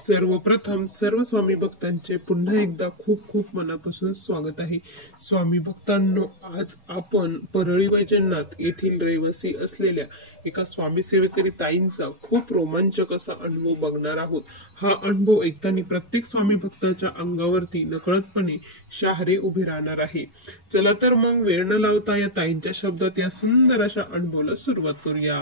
सर्वप्रथम सर्व स्वामी भक्तांचे पुन्हा एकदा खूप खूप मनापासून स्वागत आहे। स्वामी भक्तांनो, आज आपण परळी वैजनाथ येथील रहिवासी असलेल्या एका स्वामी सेवेकरी ताईंचा खूप रोमांचक असा अनुभव बघणार आहोत। हा अनुभव ऐकताना प्रत्येक स्वामी भक्ताच्या अंगावरती नकळतपणे शहारे उभे राहणार आहे। चला तर मग वेळ न लावता या ताईंच्या शब्दात या सुंदर अशा अनुभवाला सुरुवात करूया।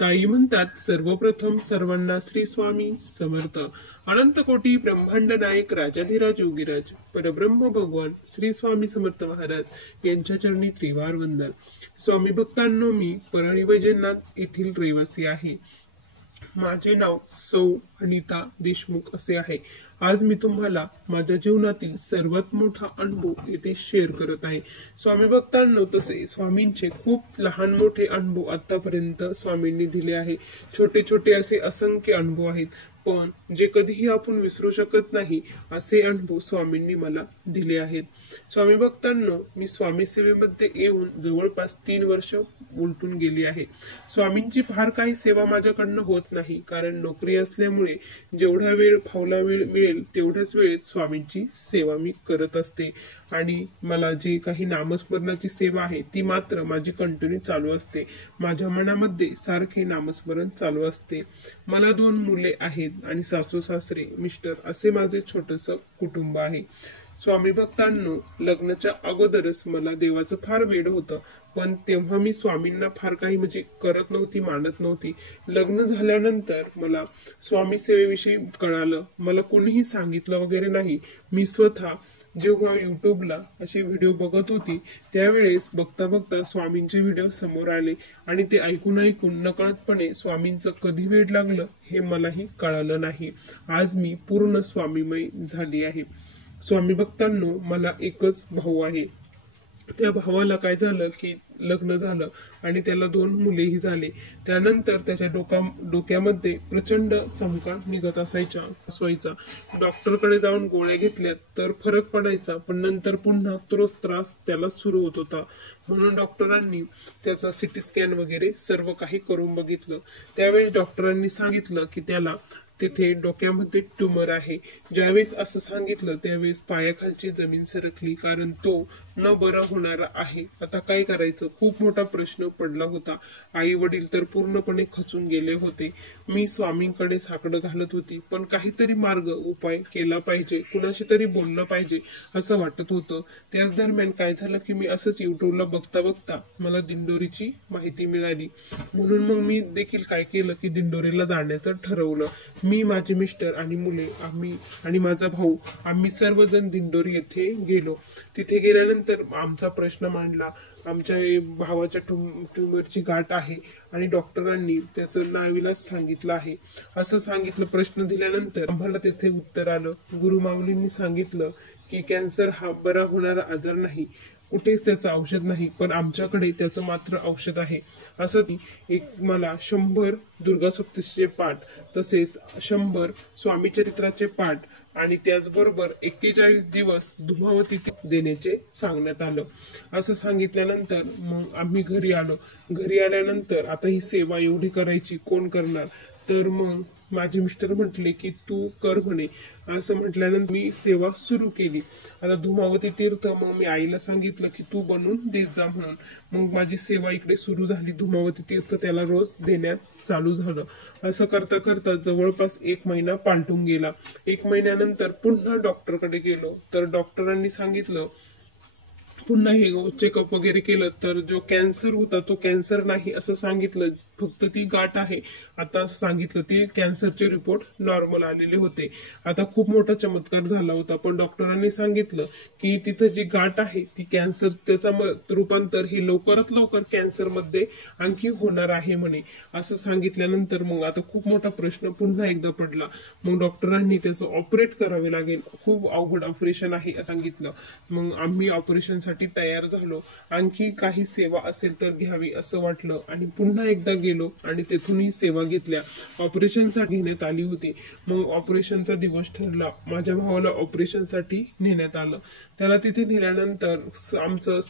ताई म्हणतात, सर्वप्रथम सर्वांना श्री स्वामी समर्थ। अनंत कोटी ब्रह्मांड नायक राजाधिराज योगीराज परब्रह्म भगवान श्री स्वामी समर्थ महाराज यांच्या चरणी त्रिवार वंदन। स्वामी भक्तांनो, मी परळी वैजनाथ येथील रहिवासी आहे। माझे नाव सौ अनिता देशमुख असे आहे। आज मी तुम्हाला माझ्या जीवनातील सर्वात मोठा अनुभव येथे शेअर करत आहे। स्वामी भक्तांनो, तसे स्वामींचे खूप लहान मोठे अनुभव आतापर्यंत स्वामींनी दिले आहे। छोटे छोटे असे असंख्य अनुभव आहेत, पण जे कधीही आपण विसरू शकत नाही असे अनुभव स्वामींनी मला दिले आहेत। स्वामी भक्तांनो, मी स्वामी सेवेमध्ये येऊन जवळपास 3 वर्ष उलटून गेली आहे। स्वामींची फार काही सेवा माझ्याकडनं होत नाही, कारण नोकरी असल्यामुळे जेवढा वेळ फावला वेळ मिळेल तेवढ्याच वेळेत स्वामींची सेवा मी करत असते। आणि मला जे काही नामस्मरणाची सेवा आहे ती मात्र माझी कंटिन्यू चालू असते। माझ्या मनामध्ये सारखे नामस्मरण चालू असते। मला 2 मुले आहेत आणि सासू सासरे मिस्टर असे माझे छोटस कुटुंब आहे। स्वामी भक्तांनो, लग्नाच्या अगोदरच मला देवाचं फार वेड होतं, पण तेव्हा मी स्वामींना फार काही करत नव्हती, मानत नव्हती। लग्न झाल्यानंतर मला स्वामी सेवेविषयी कळालं। मला कोणीही सांगितलं वगैरे नाही। मी स्वतः जेव्हा युट्यूबला असे व्हिडिओ बघत होती त्यावेळेस बघता बघता स्वामींचे व्हिडिओ समोर आले आणि ते ऐकून नकळतपणे स्वामींचं कधी वेड लागलं हे मलाही कळालं नाही। आज मी पूर्ण स्वामीमय झाली आहे। स्वामी भक्तांनो, मला एकच भाऊ आहे। त्या भावाला काय झालं की लग्न झालं आणि त्याला 2 मुलेही झाले। त्यानंतर त्याच्या डोक्यामध्ये प्रचंड चमका निघत असायचा। डॉक्टरकडे जाऊन गोळ्या घेतल्या तर फरक पडायचा, पण नंतर पुन्हा तोच त्रास त्याला सुरू होत होता। म्हणून डॉक्टरांनी त्याचा सिटी स्कॅन वगैरे सर्व काही करून बघितलं। त्यावेळी डॉक्टरांनी सांगितलं की त्याला तिथे डोक्यामध्ये ट्यूमर आहे। ज्यावेळेस असं सांगितलं त्यावेळेस पायाखालची जमीन सरकली, कारण तो न बरा होणारा आहे। आता काय करायचं, खूप मोठा प्रश्न पडला होता। आई वडील तर पूर्णपणे खचून गेले होते। मी स्वामींकडे साकडं घालत होती, पण काहीतरी मार्ग उपाय केला पाहिजे, कुणाशी तरी बोललं पाहिजे असं वाटत होतं। त्याच दरम्यान काय झालं की मी असंच युट्यूबला बघता बघता मला दिंडोरीची माहिती मिळाली। म्हणून मग मी देखील काय केलं की दिंडोरीला जाण्याचं ठरवलं। मी, माझे मिस्टर आणि मुले, आम्ही आणि माझा भाऊ, आम्ही सर्वजण दिंडोरी येथे गेलो। तिथे गेल्यानंतर आमचा प्रश्न मांडला। आमच्या भावाच्या ट्यूमरची गाठ आहे आणि डॉक्टरांनी त्याचं नाविलाज सांगितलं आहे असं सांगितलं। प्रश्न दिल्यानंतर आम्हाला तिथे उत्तर आलं। गुरुमाऊलींनी सांगितलं की कॅन्सर हा बरा होणारा आजार नाही, कुठेच त्याचं औषध नाही, पण आमच्याकडे त्याचं मात्र औषध आहे। असं एक मला 100 दुर्गा सप्तशतीचे पाठ, तसेच 100 स्वामी चरित्राचे पाठ आणि त्याचबरोबर 41 दिवस धूमावती देण्याचे सांगण्यात आलं। असं सांगितल्यानंतर मग आम्ही घरी आलो। घरी आल्यानंतर आता ही सेवा एवढी करायची कोण करणार, तर मग माझे मिस्टर म्हटले की तू कर म्हणे। असं म्हटल्यानंतर मी सेवा सुरू केली। आता धूमावती तीर्थ मग मी आईला सांगितलं की तू बनवून देत जा म्हणून। मग माझी सेवा इकडे सुरू झाली। धूमावती तीर्थ त्याला रोज देण्यात चालू झालं। असं करता करता जवळपास 1 महिना पालटून गेला। 1 महिन्यानंतर पुन्हा डॉक्टरकडे गेलो, तर डॉक्टरांनी सांगितलं, पुन्हा हे चेकअप वगैरे केलं तर जो कॅन्सर होता तो कॅन्सर नाही असं सांगितलं, फक्त ती गाठ आहे आता असं सांगितलं। ती कॅन्सरचे रिपोर्ट नॉर्मल आलेले होते। आता खूप मोठा चमत्कार झाला होता, पण डॉक्टरांनी सांगितलं की तिथं जी गाठ आहे ती कॅन्सर, त्याचा रूपांतर हे लवकरात लवकर कॅन्सर मध्ये आणखी होणार आहे म्हणे। असं सांगितल्यानंतर मग आता खूप मोठा प्रश्न पुन्हा एकदा पडला। मग डॉक्टरांनी त्याचं ऑपरेट करावे लागेल, खूप अवघड ऑपरेशन आहे असं सांगितलं। मग आम्ही ऑपरेशनसाठी तयार झालो। आणखी काही सेवा असेल तर घ्यावी असं वाटलं आणि पुन्हा एकदा गेलो आणि तेथूनही सेवा घेतल्या। ऑपरेशनसाठी घेण्यात आली होती। मग ऑपरेशनचा दिवस ठरला। माझ्या भावाला ऑपरेशनसाठी नेण्यात आलं। त्याला तिथे नेल्यानंतर आमचं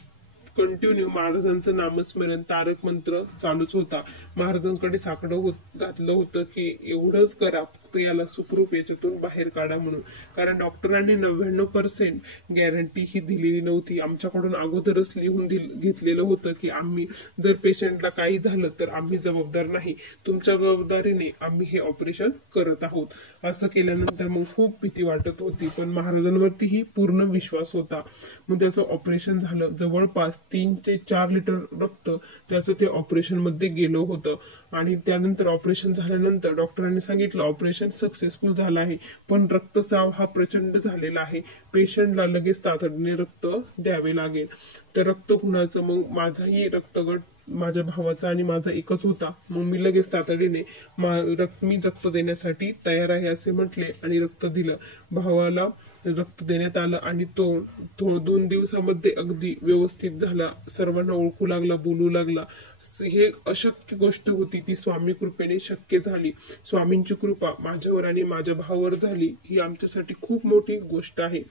कंटिन्यू महाराजांचं नामस्मरण तारक मंत्र चालूच होता। महाराजांकडे साकडं घातलं होतं की एवढंच करा, फक्त याला सुखरूप याच्यातून बाहेर काढा म्हणून, कारण डॉक्टरांनी 99% गॅरंटी ही दिलेली नव्हती। आमच्याकडून अगोदरच लिहून घेतलेलं होतं की आम्ही जर पेशंटला काही झालं तर आम्ही जबाबदार नाही, तुमच्या जबाबदारीने आम्ही हे ऑपरेशन करत आहोत। असं केल्यानंतर मग खूप भीती वाटत होती, पण महाराजांवरतीही पूर्ण विश्वास होता। मग त्याचं ऑपरेशन झालं। जवळपास 3 ते 4 लिटर रक्त त्याचं ते ऑपरेशन मध्ये गेलं होतं। आणि त्यानंतर ऑपरेशन झाल्यानंतर डॉक्टरांनी सांगितलं ऑपरेशन सक्सेसफुल झालं आहे, पण रक्तस्राव हा प्रचंड झालेला आहे, पेशंटला लगेच तातडीने रक्त द्यावे लागेल। तर रक्त कुणाचं, मग माझाही रक्तगट माझ्या भावाचा आणि माझा एकच होता। मग मी लगेच तातडीने मी रक्त देण्यासाठी तयार आहे असे म्हटले आणि रक्त दिलं। भावाला रक्त देण्यात आलं आणि तो 2 दिवसामध्ये अगदी व्यवस्थित झाला, सर्वांना ओळखू लागला, बोलू लागला। हे अशक्य गोष्ट होती, ती स्वामी कृपेने शक्य झाली। स्वामींची कृपा माझ्यावर आणि माझ्या भावावर झाली, ही आमच्यासाठी खूप मोठी गोष्ट आहे।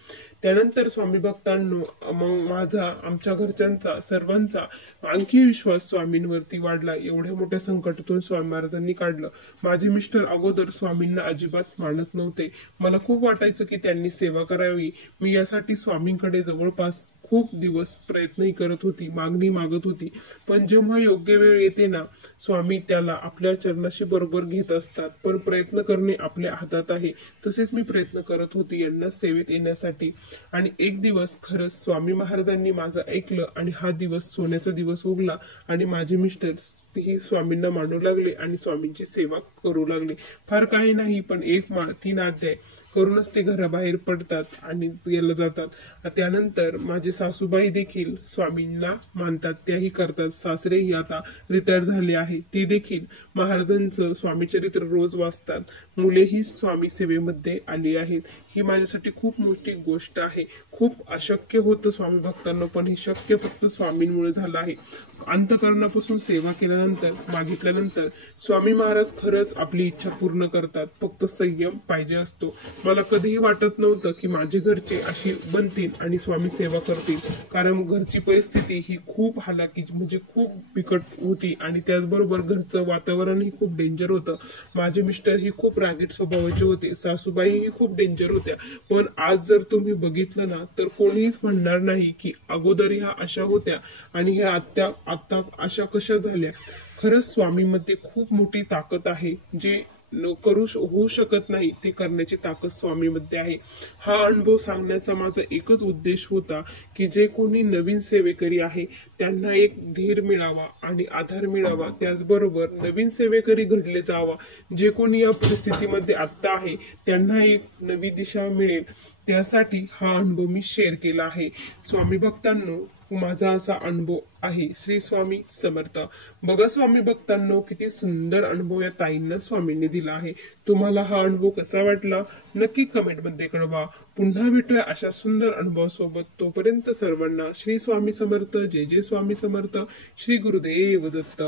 त्यानंतर स्वामी भक्तांनो, मग माझा, आमच्या घरच्यांचा, सर्वांचा आणखी विश्वास स्वामींवरती वाढला। एवढ्या मोठ्या संकटातून स्वामी महाराजांनी काढलं। माझे मिस्टर अगोदर स्वामींना अजिबात मानत नव्हते। मला खूप वाटायचं की त्यांनी सेवा करावी। मी यासाठी स्वामींकडे जवळपास खूप दिवस प्रयत्नही करत होती, मागणी मागत होती, पण जेव्हा योग्य वेळ येते ना, स्वामी त्याला आपल्या चरणाशी बरोबर घेत असतात। पण प्रयत्न करणे आपल्या हातात आहे। तसेच मी प्रयत्न करत होती यांना सेवेत येण्यासाठी। आणि एक दिवस खरंच स्वामी महाराजांनी माझं ऐकलं आणि हा दिवस सोन्याचा दिवस उगला आणि माझे मिस्टर ही स्वामींना मानू लागले आणि स्वामींची सेवा करू लागले। फार काही नाही, पण 1 माळ 3 अध्याय करूनच ते घराबाहेर पडतात आणि गेला जातात। त्यानंतर माझे सासूबाई देखील स्वामींना मानतात, त्याही करतात। सासरेही आता रिटायर झाले आहे, ते देखील महाराजांचं स्वामीचरित्र रोज वाचतात। मुलेही स्वामी सेवेमध्ये आली आहेत। ही माझ्यासाठी खूप मोठी गोष्ट आहे। खूप अशक्य होतं स्वामी भक्तांना, पण हे शक्य फक्त स्वामींमुळे झालं आहे। अंतःकरणापासून सेवा केल्यानंतर, मागितल्यानंतर स्वामी महाराज खरंच आपली इच्छा पूर्ण करतात। फक्त संयम पाहिजे असतो। मला कधीही वाटत नव्हतं की माझे घरचे अशी बनतील आणि स्वामी सेवा करतील, कारण घरची परिस्थिती ही खूप हालाकीची, म्हणजे खूप बिकट होती आणि त्याचबरोबर घरचं वातावरणही खूप डेंजर होतं। माझे मिस्टर ही खूप रागीट स्वभावाचे होते, सासूबाईही खूप डेंजर होत्या। पण आज जर तुम्ही बघितलं ना, तर कोणीच म्हणणार नाही की अगोदर ह्या अशा होत्या आणि ह्या आता अशा कशा झाल्या। खरंच स्वामीमध्ये खूप मोठी ताकद आहे, जे होऊ शकत नाही ते करण्याची ताकद स्वामीमध्ये आहे। हा अनुभव सांगण्याचा माझा एकच उद्देश होता की जे कोणी नवीन सेवेकरी आहे त्यांना एक धीर मिळावा आणि आधार मिळावा, त्याचबरोबर नवीन सेवेकरी घडले जावा। जे कोणी या परिस्थितीमध्ये आता आहे त्यांना एक नवी दिशा मिळेल, त्यासाठी हा अनुभव मी शेअर केला आहे। स्वामी भक्तांनो, माझा असा अनुभव आहे। श्री स्वामी समर्थ। बघा स्वामी भक्तांनो, किती सुंदर अनुभव या ताईंना स्वामींनी दिला आहे। तुम्हाला हा अनुभव कसा वाटला नक्की कमेंट मध्ये कळवा। पुन्हा भेटूया अशा सुंदर अनुभवासोबत। तोपर्यंत सर्वांना श्री स्वामी समर्थ। जय जय स्वामी समर्थ। श्री गुरुदेव दत्त।